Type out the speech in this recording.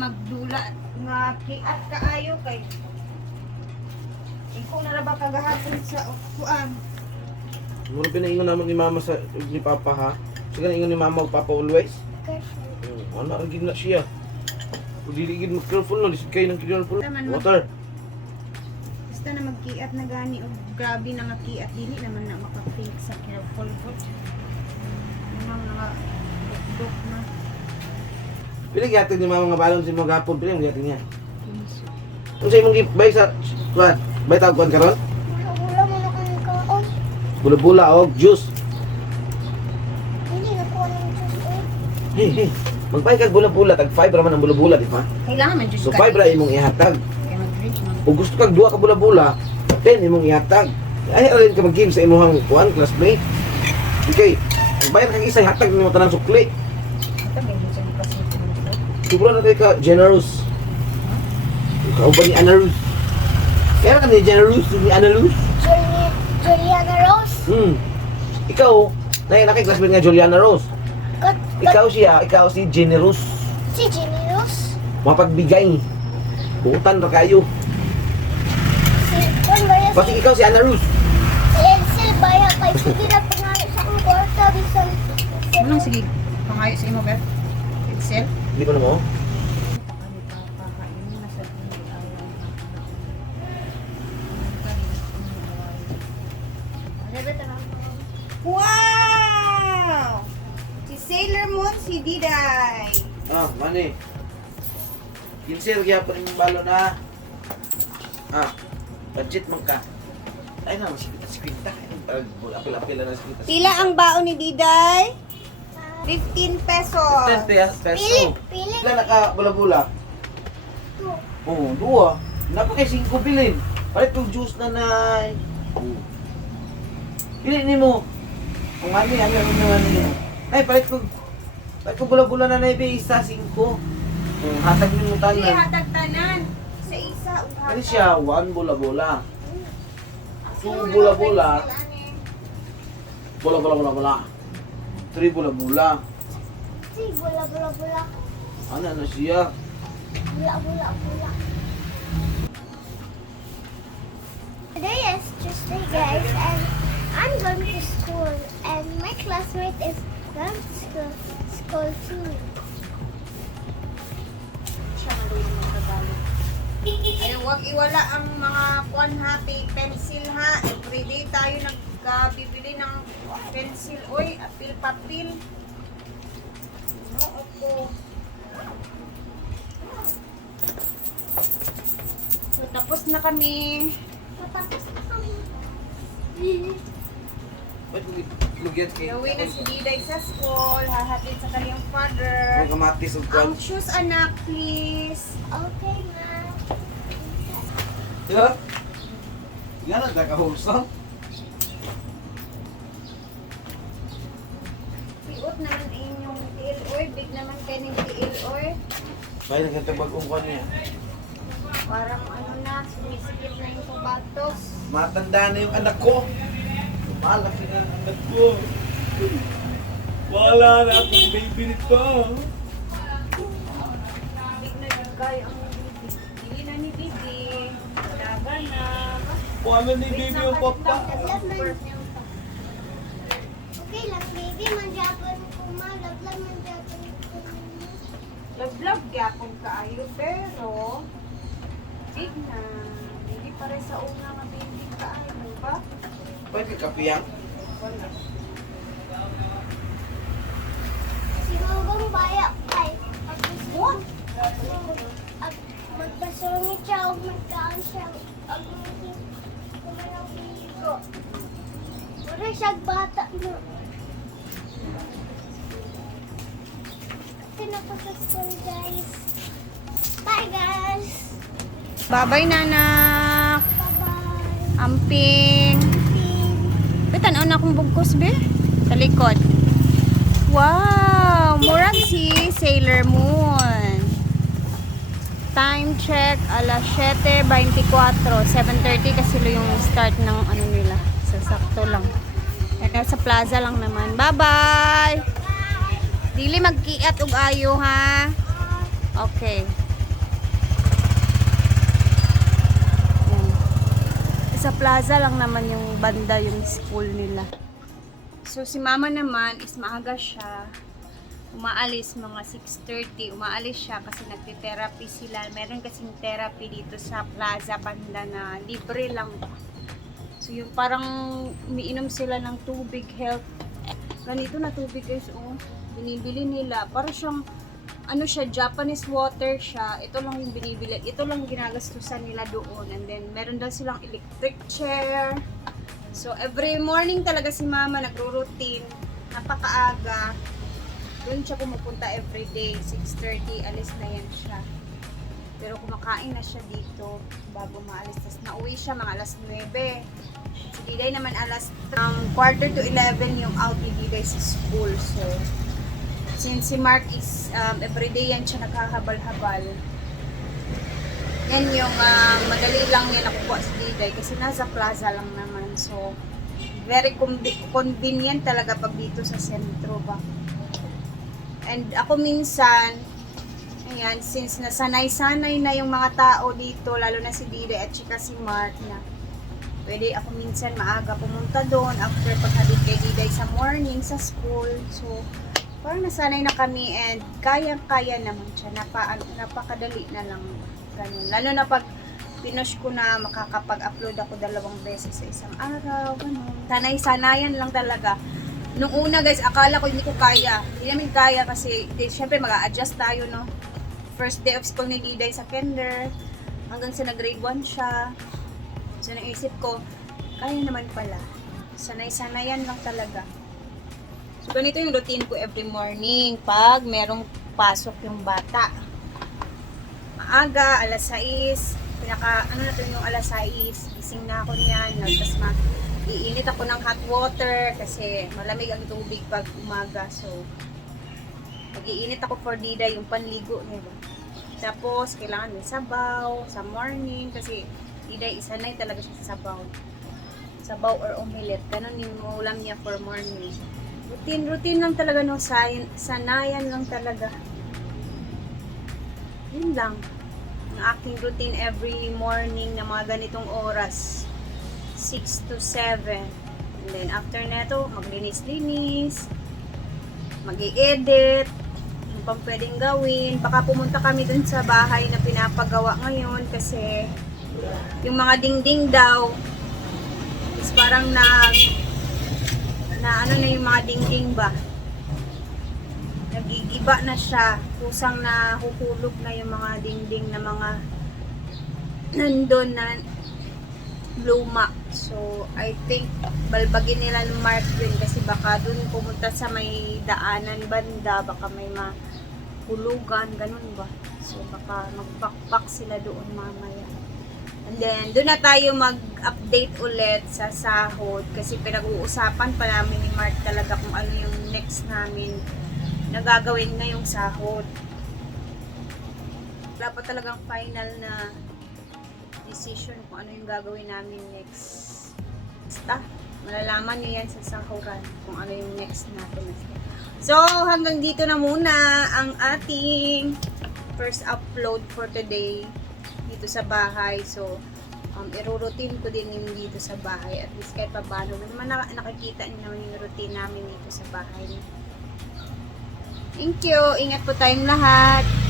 magdula nga kiat kaayo kay Ikaw na ra ba kagahapon sa kuan? Muna pinaingon naman ni mama sa ni papa ha. Sige na ingon ni mama ug papa always. Hmm, ano ang gina siya. Kung dili gid mo careful no, lisod kayo ng careful. Water. Basta na magkiat na gani og grabe na nga kiat dili naman na makapink sa careful food. Namang nga dok na. Pili gyatid ni mama nga balon sa mga gapon, pili mo gyatid niya. Ano sa imong gibay sa kuan? Bay tawag kuan karon? Wala mo na kang kaon. Bula-bula og juice. Hindi na ko ng juice eh. Hey, hey. Magbay kag bula-bula tag 5 raman ang bula-bula, di ba? Kailangan man juice So 5 ra imong ihatag. Man. Kung gusto kag duha ka bula-bula, 10 imong ihatag. Ay alin ka mag-game sa imong kuan classmate. Okay. Ang bayar kag isa ihatag nimo tanang sukli. Ito may juice ni pasito. Sobra na tayo ka generous. Ikaw ba ni Ana Ruth? Kaya ka ni generous ni Ana Ruth? Julia, Juliana Rose. Hmm. Ikaw, na nakiklasmate nga Juliana Rose. Kat, kat, Ikaw siya, ikaw si generous. si Jenny Rose. Mapagbigay. Buutan ra kayo. Si, kung ba yan Basta ikaw si Ana Ruth. Lensil Baya kay sige na pangalan sa akong kwarta bisan. Anong sige pangayo sa imo ba? Excel. Hindi ko na mo. Wow! Si Sailor Moon, si Diday. Ah, mani. Kinsir kaya pa rin yung balo na. Ah, budget man ka. Ay na, si Quinta. Apil-apil na si Quinta. Pila ang baon ni Diday? 15 pesos. 10 pesos. Pili, pili. Ilan naka bula-bula? Two. Oo, oh, dua. Napakay 5 bilin. Palit kong juice na nay. Pili ni mo. Ang mani, ano ano naman ni Nay, palit ko. Palit ko bula-bula na nay, be, isa, 5. Um, hatag ni mo tanan. hatag tanan. Sa isa ug hatag. Ano siya? One bula-bula. Two bula-bula. Bula-bula, bula-bula. Three bula-bula. Si bula bula bula. Ano, ano siya? Bula bula bula. Today is Tuesday guys and I'm going to school and my classmate is going to school, school too. Siya maluwi ng Tagalog. Ay, wag iwala ang mga kwan ha, pe- pencil ha. Everyday tayo nagbibili ng pencil. Oy, apil papil. No, opo. So, tapos na kami. Matapos na kami. Ba't lugyan kay... Gawin na si Diday sa school. Hahatid sa kanyang father. Mga kamatis o Ang shoes, anak, please. Okay na. Diba? Yan ang kakahusang. Siot naman inyong tiil. Oy, big naman kayo ng ang gantang kung kwan niya. Parang ano na, sumisikip na yung sapatos. Matanda na yung anak ko. Malaki na ang anak ko. Wala na akong baby nito. Big na yung kayo ang bibi. Hindi na ni bibi. Wala na. Wala ni baby yung papa. Okay lang, baby. Manjapon ko ko. Love-love gyapon kaayo pero big na. Hindi pare sa una nga baby kaayo ba? Pwede ka kapiyang? Wala. Si Mangong Baya kay What? Magpasungit siya o magkaan siya. Ang kumanang bigo. Wala siya bata mo. Tinapos sa school guys. Bye guys! Bye-bye, nanak. Bye-bye! Amping. Betan na akong bugkos be. Sa likod. Wow! Murag si Sailor Moon. Time check, alas 7.24. 7.30 kasi lo yung start ng ano nila. Sa sakto lang. Sa plaza lang naman. Bye-bye! Dili magkiat og ayo ha. Okay. Hmm. Sa plaza lang naman yung banda yung school nila. So si mama naman is maaga siya. Umaalis mga 6.30. Umaalis siya kasi nagte-therapy sila. Meron kasing therapy dito sa plaza banda na libre lang. So yung parang umiinom sila ng tubig health. Ganito na tubig guys. Oh. Binibili nila. Para siyang ano siya, Japanese water siya. Ito lang yung binibili. Ito lang ginagastusan nila doon. And then, meron daw silang electric chair. So, every morning talaga si mama nagro-routine. Napakaaga. Doon siya pumupunta every day. 6.30, alis na yan siya. Pero kumakain na siya dito bago maalis. Tapos nauwi siya mga alas 9. Si Diday naman alas um, quarter to 11 yung out ni Diday sa school. So, since si Mark is um, everyday yan siya naghahabal-habal. Yan yung ah, madali lang niya nakukuha si Diday kasi nasa plaza lang naman. So, very conve- convenient talaga pag dito sa sentro ba. And ako minsan, ayan, since nasanay-sanay na yung mga tao dito, lalo na si Diday at saka si Mark na pwede ako minsan maaga pumunta doon after paghatid kay Diday sa morning sa school. So, parang nasanay na kami and kaya-kaya naman siya. Napa, napakadali na lang. Ganun. Lalo na pag pinush ko na makakapag-upload ako dalawang beses sa isang araw. Ganun. Sanay-sanayan lang talaga. Nung una guys, akala ko hindi ko kaya. Hindi namin kaya kasi, di, syempre mag adjust tayo, no? First day of school ni Diday sa kinder. Hanggang sa nag-grade 1 siya. So, naisip ko, kaya naman pala. Sanay-sanayan lang talaga. Ganito yung routine ko every morning pag merong pasok yung bata. Maaga, alas 6, pinaka, ano na yung alas 6, gising na ako niyan, tapos ma, iinit ako ng hot water kasi malamig ang tubig pag umaga. So, mag-iinit ako for dida yung panligo niya. ba? Tapos, kailangan may sabaw sa morning kasi dida isanay talaga siya sa sabaw. Sabaw or omelette. Ganun yung ulam niya for morning. Routine, routine lang talaga no, sayan, sanayan lang talaga. Yun lang. Ang aking routine every morning na mga ganitong oras. 6 to 7. And then after neto, maglinis-linis, mag edit ano pang pwedeng gawin. Baka pumunta kami dun sa bahay na pinapagawa ngayon kasi yung mga dingding daw is parang nag na ano na yung mga dingding ba? Nagigiba na siya. Kusang na huhulog na yung mga dingding na mga nandun na luma. So I think balbagin nila ng Mark yun kasi baka dun pumunta sa may daanan banda baka may mahulugan ganun ba? So baka magpakpak sila doon mamaya. And then, doon na tayo mag-update ulit sa sahod kasi pinag-uusapan pa namin ni Mark talaga kung ano yung next namin na gagawin ngayong sahod. Wala pa talagang final na decision kung ano yung gagawin namin next. Basta, malalaman nyo yan sa sahuran kung ano yung next natin. So, hanggang dito na muna ang ating first upload for today dito sa bahay. So, um, iroroutine ko din yung dito sa bahay. At least kahit pa paano, naman na, nakikita niyo naman yung routine namin dito sa bahay. Thank you. Ingat po tayong lahat.